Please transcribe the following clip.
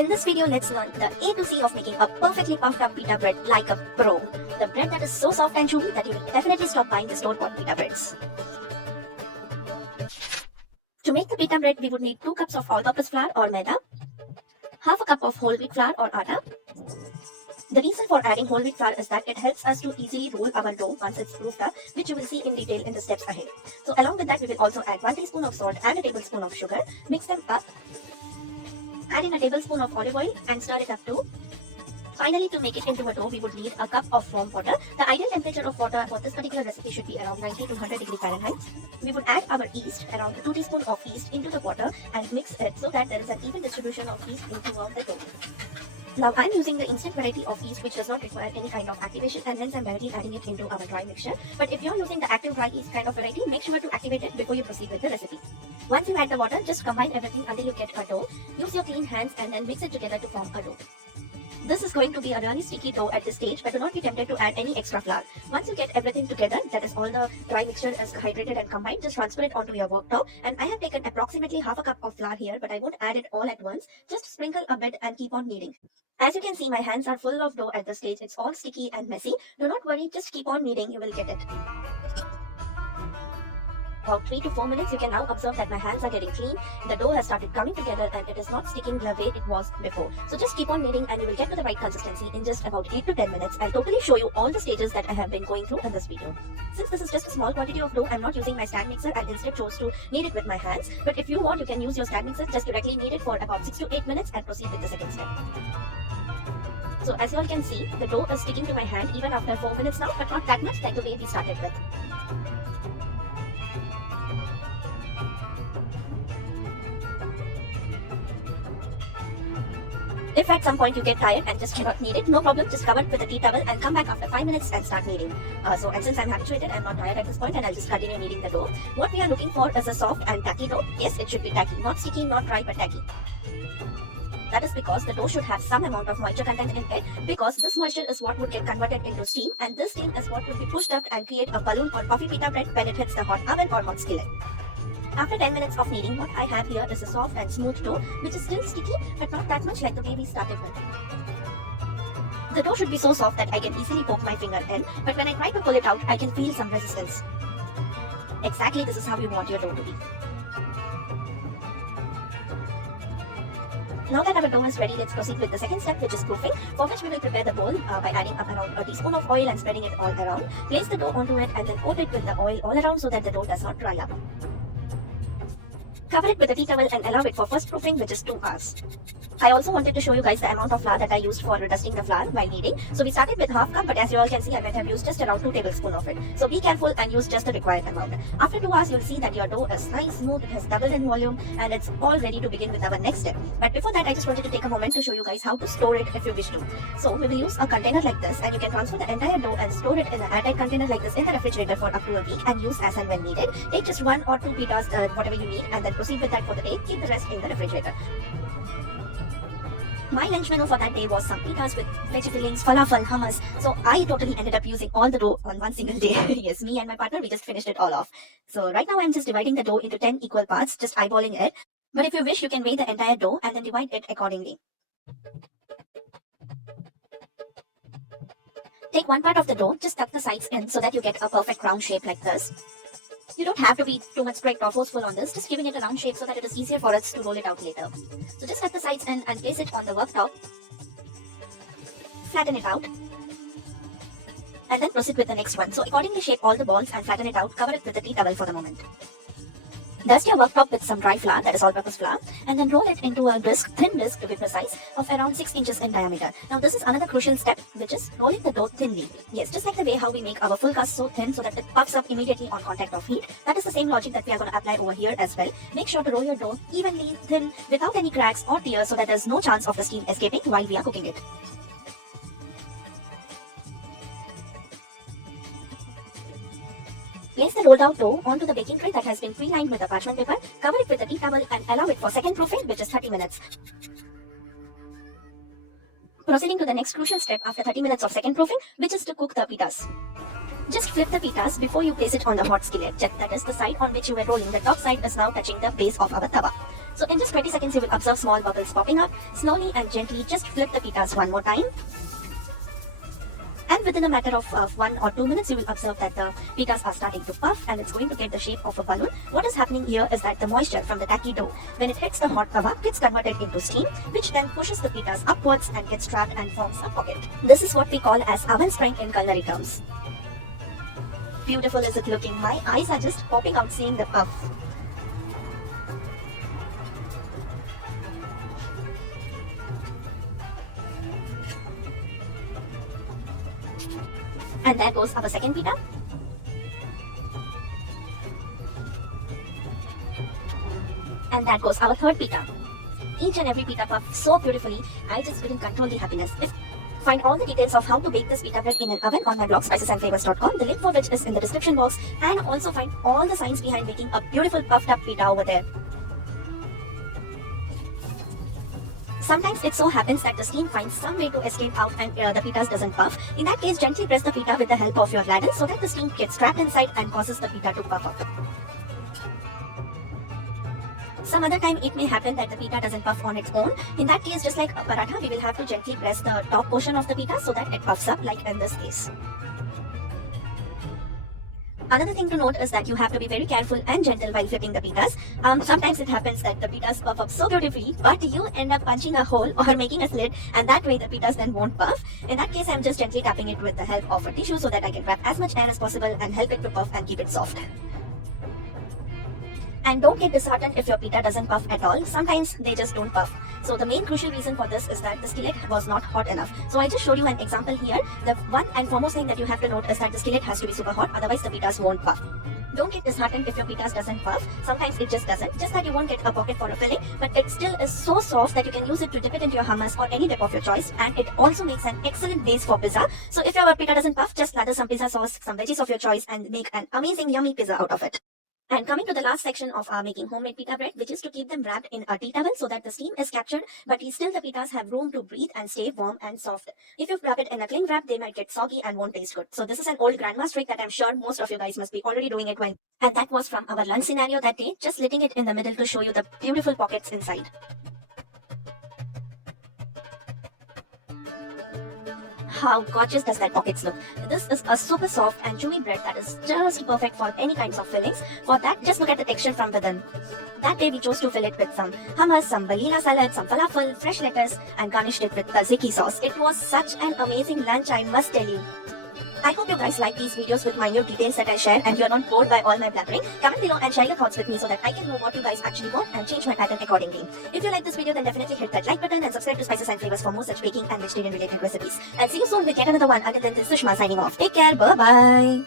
In this video, let's learn the A to C of making a perfectly puffed up pita bread like a pro. The bread that is so soft and chewy that you will definitely stop buying the store-bought pita breads. To make the pita bread, we would need 2 cups of all-purpose flour or maida, half a cup of whole wheat flour or atta. The reason for adding whole wheat flour is that it helps us to easily roll our dough once it's proofed up, which you will see in detail in the steps ahead. So along with that, we will also add 1 teaspoon of salt and a tablespoon of sugar. Mix them up. Add in a tablespoon of olive oil and stir it up too. Finally, to make it into a dough, we would need a cup of warm water. The ideal temperature of water for this particular recipe should be around 90 to 100 degree Fahrenheit. We would add our yeast, around 2 teaspoons of yeast, into the water and mix it so that there is an even distribution of yeast throughout the dough. Now I'm using the instant variety of yeast which does not require any kind of activation, and hence I'm directly adding it into our dry mixture. But if you're using the active dry yeast kind of variety, make sure to activate it before you proceed with the recipe. Once you add the water, just combine everything until you get a dough. Use your clean hands and then mix it together to form a dough. This is going to be a really sticky dough at this stage, but do not be tempted to add any extra flour. Once you get everything together, that is all the dry mixture is hydrated and combined, just transfer it onto your worktop. And I have taken approximately half a cup of flour here, but I won't add it all at once. Just sprinkle a bit and keep on kneading. As you can see, my hands are full of dough at this stage. It's all sticky and messy. Do not worry, just keep on kneading, you will get it. About 3 to 4 minutes, you can now observe that my hands are getting clean. The dough has started coming together and it is not sticking the way it was before. So just keep on kneading and you will get to the right consistency in just about 8 to 10 minutes. I'll totally show you all the stages that I have been going through in this video. Since this is just a small quantity of dough, I'm not using my stand mixer and instead chose to knead it with my hands. But if you want, you can use your stand mixer, just directly knead it for about 6 to 8 minutes and proceed with the second step. So as you all can see, the dough is sticking to my hand even after 4 minutes now, but not that much like the way we started with. If at some point you get tired and just cannot knead it, no problem, just cover it with a tea towel and come back after 5 minutes and start kneading. And since I'm habituated, I'm not tired at this point and I'll just continue kneading the dough. What we are looking for is a soft and tacky dough. Yes, it should be tacky, not sticky, not dry, but tacky. That is because the dough should have some amount of moisture content in it, because this moisture is what would get converted into steam, and this steam is what will be pushed up and create a balloon or puffy pita bread when it hits the hot oven or hot skillet. After 10 minutes of kneading, what I have here is a soft and smooth dough, which is still sticky, but not that much like the way we started with. The dough should be so soft that I can easily poke my finger in, but when I try to pull it out, I can feel some resistance. Exactly, this is how you want your dough to be. Now that our dough is ready, let's proceed with the second step, which is proofing, for which we will prepare the bowl by adding up around a teaspoon of oil and spreading it all around. Place the dough onto it and then coat it with the oil all around so that the dough does not dry up. Cover it with a tea towel and allow it for first proofing, which is 2 hours. I also wanted to show you guys the amount of flour that I used for dusting the flour while kneading. So we started with half cup, but as you all can see, I might have used just around 2 tablespoons of it. So be careful and use just the required amount. After 2 hours, you'll see that your dough is nice, smooth, it has doubled in volume, and it's all ready to begin with our next step. But before that, I just wanted to take a moment to show you guys how to store it if you wish to. So we will use a container like this, and you can transfer the entire dough and store it in an airtight container like this in the refrigerator for up to a week and use as and when needed. Take just 1 or 2 pitas, whatever you need, and then proceed with that for the day. Keep the rest in the refrigerator. My lunch menu for that day was some pitas with veggie fillings, falafel, hummus. So I totally ended up using all the dough on one single day. Yes, me and my partner, we just finished it all off. So right now I'm just dividing the dough into 10 equal parts, just eyeballing it. But if you wish, you can weigh the entire dough and then divide it accordingly. Take 1 part of the dough, just tuck the sides in so that you get a perfect round shape like this. You don't have to be too much strict or forceful on this, just giving it a round shape so that it is easier for us to roll it out later. So just cut the sides in and place it on the worktop. Flatten it out. And then proceed with the next one. So accordingly shape all the balls and flatten it out. Cover it with a tea towel for the moment. Dust your worktop with some dry flour, that is all-purpose flour, and then roll it into a disc, thin disc to be precise, of around 6 inches in diameter. Now this is another crucial step, which is rolling the dough thinly. Yes, just like the way how we make our full crust so thin so that it puffs up immediately on contact of heat, that is the same logic that we are going to apply over here as well. Make sure to roll your dough evenly, thin, without any cracks or tears so that there is no chance of the steam escaping while we are cooking it. Place the rolled out dough onto the baking tray that has been pre-lined with a parchment paper, cover it with a tea towel and allow it for second proofing, which is 30 minutes. Proceeding to the next crucial step after 30 minutes of second proofing, which is to cook the pitas. Just flip the pitas before you place it on the hot skillet. That is the side on which you were rolling. The top side is now touching the base of our tawa. So in just 20 seconds, you will observe small bubbles popping up. Slowly and gently just flip the pitas one more time. And within a matter of 1 or 2 minutes, you will observe that the pitas are starting to puff and it's going to get the shape of a balloon. What is happening here is that the moisture from the tacky dough, when it hits the hot tawa, gets converted into steam, which then pushes the pitas upwards and gets trapped and forms a pocket. This is what we call as oven spring in culinary terms. Beautiful is it looking? My eyes are just popping out seeing the puff. And there goes our second pita. And that goes our third pita. Each and every pita puffed so beautifully, I just couldn't control the happiness. Find all the details of how to bake this pita bread in an oven on my blog spicesandflavors.com, the link for which is in the description box, and also find all the science behind making a beautiful puffed up pita over there. Sometimes it so happens that the steam finds some way to escape out and the pitas doesn't puff. In that case, gently press the pita with the help of your ladle so that the steam gets trapped inside and causes the pita to puff up. Some other time it may happen that the pita doesn't puff on its own. In that case, just like a paratha, we will have to gently press the top portion of the pita so that it puffs up, like in this case. Another thing to note is that you have to be very careful and gentle while flipping the pitas. Sometimes it happens that the pitas puff up so beautifully, but you end up punching a hole or making a slit, and that way the pitas then won't puff. In that case, I'm just gently tapping it with the help of a tissue so that I can trap as much air as possible and help it to puff and keep it soft. And don't get disheartened if your pita doesn't puff at all. Sometimes they just don't puff. So the main crucial reason for this is that the skillet was not hot enough. So I just showed you an example here. The one and foremost thing that you have to note is that the skillet has to be super hot, otherwise the pitas won't puff. Don't get disheartened if your pitas doesn't puff. Sometimes it just doesn't. Just that you won't get a pocket for a filling, but it still is so soft that you can use it to dip it into your hummus or any dip of your choice, and it also makes an excellent base for pizza. So if your pita doesn't puff, just lather some pizza sauce, some veggies of your choice, and make an amazing yummy pizza out of it. And coming to the last section of making homemade pita bread, which is to keep them wrapped in a tea towel so that the steam is captured, but still the pitas have room to breathe and stay warm and soft. If you wrap it in a cling wrap, they might get soggy and won't taste good. So this is an old grandma's trick that I'm sure most of you guys must be already doing it well. And that was from our lunch scenario that day, just slitting it in the middle to show you the beautiful pockets inside. How gorgeous does that pockets look? This is a super soft and chewy bread that is just perfect for any kinds of fillings. For that, just look at the texture from within. That day we chose to fill it with some hummus, some balila salad, some falafel, fresh lettuce, and garnished it with tzatziki sauce. It was such an amazing lunch, I must tell you. I hope you guys like these videos with minute details that I share and you're not bored by all my blabbering. Comment below and share your thoughts with me so that I can know what you guys actually want and change my pattern accordingly. If you like this video, then definitely hit that like button and subscribe to Spices and Flavors for more such baking and vegetarian related recipes. And see you soon with yet another one. Until then, this is Sushma signing off. Take care. Bye-bye.